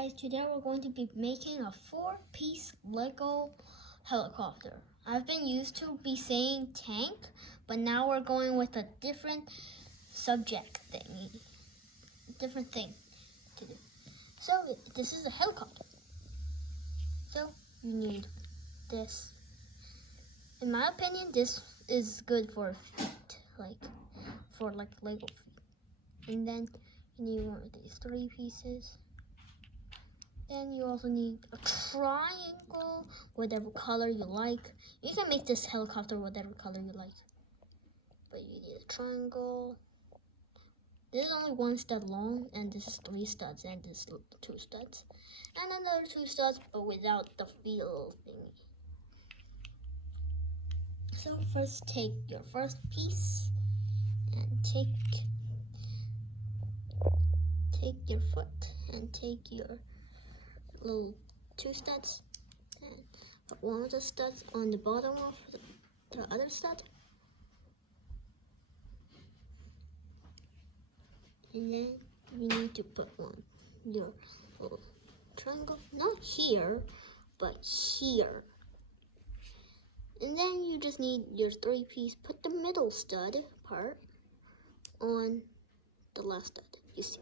guys, today we're going to be making a 4-piece Lego helicopter. I've been used to be saying tank, but now we're going with a different subject thingy. Different thing to do. So this is a helicopter. So you need this. In my opinion, this is good for feet, for Lego feet. And then you need one of these 3 pieces. Then you also need a triangle, whatever color you like. You can make this helicopter whatever color you like. But you need a triangle. This is only 1 stud long, and this is 3 studs, and this is 2 studs. And another 2 studs, but without the feel thingy. So first take your first piece, and take your foot, and take your little 2 studs, and put one of the studs on the bottom of the other stud, and then you need to put your little triangle, not here, but here. And then you just need your 3-piece, put the middle stud part on the last stud, you see.